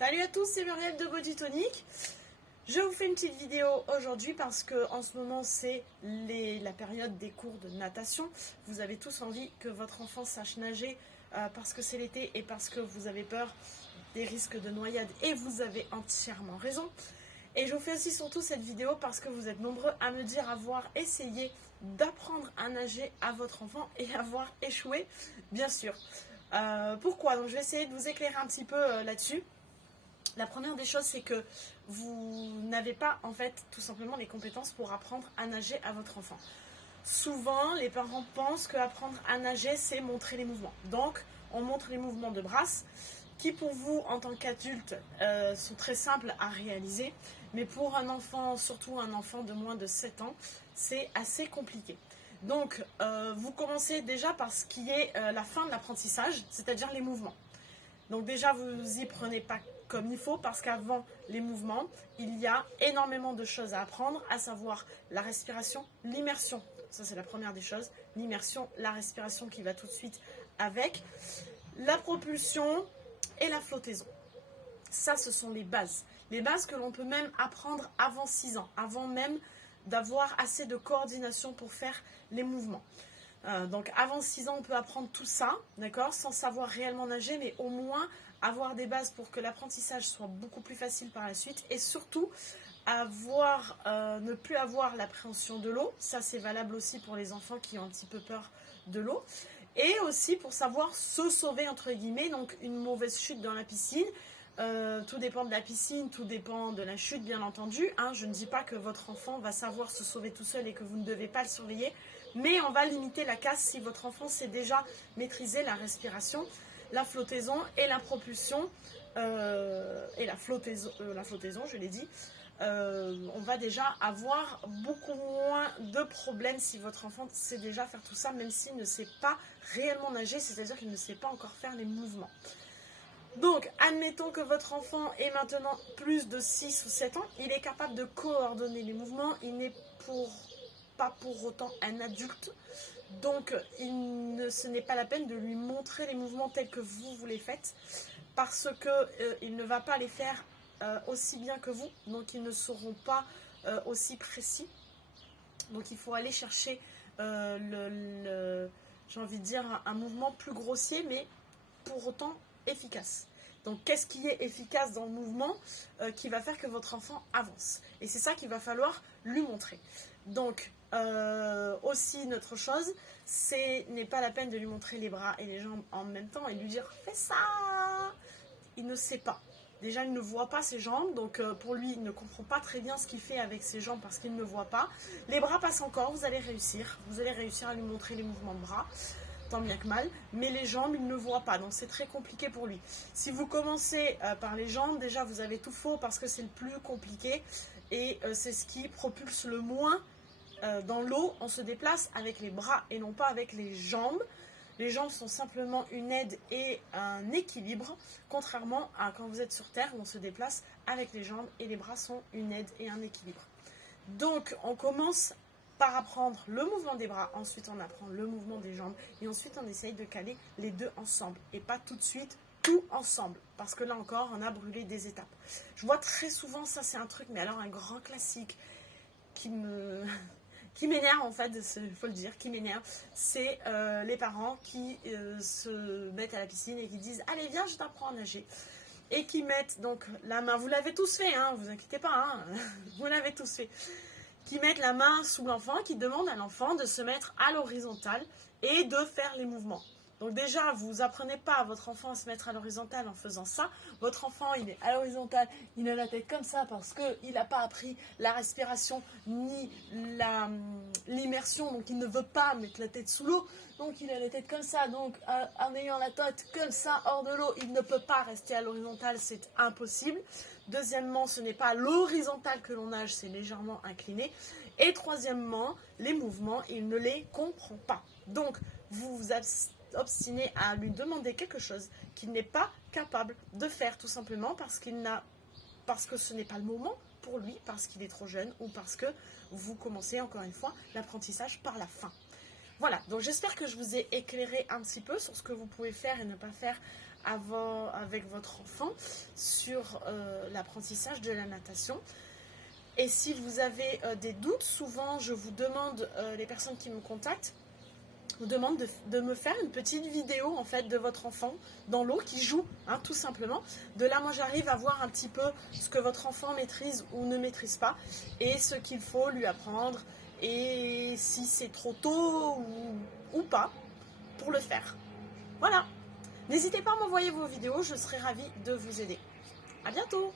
Salut à tous, c'est Muriel de Body Tonic. Je vous fais une petite vidéo aujourd'hui parce que en ce moment c'est la période des cours de natation. Vous avez tous envie que votre enfant sache nager parce que c'est l'été et parce que vous avez peur des risques de noyade et vous avez entièrement raison. Et je vous fais aussi surtout cette vidéo parce que vous êtes nombreux à me dire avoir essayé d'apprendre à nager à votre enfant et avoir échoué, bien sûr. Pourquoi? Donc je vais essayer de vous éclairer un petit peu là-dessus. La première des choses, c'est que vous n'avez pas, en fait, tout simplement les compétences pour apprendre à nager à votre enfant. Souvent, les parents pensent qu'apprendre à nager, c'est montrer les mouvements. Donc, on montre les mouvements de brasse, qui pour vous, en tant qu'adulte, sont très simples à réaliser. Mais pour un enfant, surtout un enfant de moins de 7 ans, c'est assez compliqué. Donc, vous commencez déjà par ce qui est la fin de l'apprentissage, c'est-à-dire les mouvements. Donc déjà, vous y prenez pas comme il faut parce qu'avant les mouvements, il y a énormément de choses à apprendre, à savoir la respiration, l'immersion. Ça, c'est la première des choses. L'immersion, la respiration qui va tout de suite avec, la propulsion et la flottaison. Ça, ce sont les bases. Les bases que l'on peut même apprendre avant 6 ans, avant même d'avoir assez de coordination pour faire les mouvements. Donc avant 6 ans, on peut apprendre tout ça, d'accord, sans savoir réellement nager, mais au moins avoir des bases pour que l'apprentissage soit beaucoup plus facile par la suite et surtout ne plus avoir l'appréhension de l'eau. Ça, c'est valable aussi pour les enfants qui ont un petit peu peur de l'eau. Et aussi pour savoir se sauver, entre guillemets, donc une mauvaise chute dans la piscine. Tout dépend de la piscine, tout dépend de la chute, bien entendu. Je ne dis pas que votre enfant va savoir se sauver tout seul et que vous ne devez pas le surveiller, mais on va limiter la casse si votre enfant sait déjà maîtriser la respiration, la flottaison et la propulsion, et la flottaison, je l'ai dit. On va déjà avoir beaucoup moins de problèmes si votre enfant sait déjà faire tout ça, même s'il ne sait pas réellement nager, c'est-à-dire qu'il ne sait pas encore faire les mouvements. Donc, admettons que votre enfant ait maintenant plus de 6 ou 7 ans, il est capable de coordonner les mouvements, il n'est pas pour autant un adulte, donc ce n'est pas la peine de lui montrer les mouvements tels que vous les faites, parce qu'il ne va pas les faire aussi bien que vous, donc ils ne seront pas aussi précis. Donc il faut aller chercher j'ai envie de dire, un mouvement plus grossier, mais pour autant efficace. Donc qu'est-ce qui est efficace dans le mouvement qui va faire que votre enfant avance? Et c'est ça qu'il va falloir lui montrer. Donc aussi une autre chose, n'est pas la peine de lui montrer les bras et les jambes en même temps et lui dire fais ça. Il ne sait pas. Déjà, il ne voit pas ses jambes, donc pour lui, il ne comprend pas très bien ce qu'il fait avec ses jambes parce qu'il ne voit pas. Les bras passent encore, vous allez réussir à lui montrer les mouvements de bras, tant bien que mal, mais les jambes, il ne voit pas, donc c'est très compliqué pour lui. Si vous commencez par les jambes, déjà, vous avez tout faux parce que c'est le plus compliqué et c'est ce qui propulse le moins dans l'eau. On se déplace avec les bras et non pas avec les jambes. Les jambes sont simplement une aide et un équilibre, contrairement à quand vous êtes sur terre où on se déplace avec les jambes et les bras sont une aide et un équilibre. Donc on commence par apprendre le mouvement des bras, ensuite on apprend le mouvement des jambes et ensuite on essaye de caler les deux ensemble et pas tout de suite tout ensemble parce que là encore on a brûlé des étapes. Je vois très souvent ça, c'est un truc, mais alors un grand classique qui m'énerve en fait, il faut le dire, qui m'énerve, c'est les parents qui se mettent à la piscine et qui disent allez viens je t'apprends à nager et qui mettent donc la main, vous l'avez tous fait, vous inquiétez pas, vous l'avez tous fait, qui mettent la main sous l'enfant, qui demandent à l'enfant de se mettre à l'horizontale et de faire les mouvements. Donc déjà, vous apprenez pas à votre enfant à se mettre à l'horizontale en faisant ça. Votre enfant, il est à l'horizontale, il a la tête comme ça parce qu'il n'a pas appris la respiration ni l'immersion. Donc il ne veut pas mettre la tête sous l'eau. Donc il a la tête comme ça. Donc en ayant la tête comme ça hors de l'eau, il ne peut pas rester à l'horizontale, c'est impossible. Deuxièmement, ce n'est pas à l'horizontale que l'on nage, c'est légèrement incliné. Et troisièmement, les mouvements, il ne les comprend pas. Donc vous vous obstiné à lui demander quelque chose qu'il n'est pas capable de faire tout simplement parce que ce n'est pas le moment pour lui, parce qu'il est trop jeune ou parce que vous commencez encore une fois l'apprentissage par la fin. Voilà, donc j'espère que je vous ai éclairé un petit peu sur ce que vous pouvez faire et ne pas faire avec votre enfant sur l'apprentissage de la natation. Et si vous avez des doutes, souvent je vous demande, les personnes qui me contactent, vous demande de me faire une petite vidéo en fait de votre enfant dans l'eau qui joue, hein, tout simplement. De là, moi j'arrive à voir un petit peu ce que votre enfant maîtrise ou ne maîtrise pas et ce qu'il faut lui apprendre et si c'est trop tôt ou pas pour le faire. Voilà. N'hésitez pas à m'envoyer vos vidéos, je serai ravie de vous aider. À bientôt!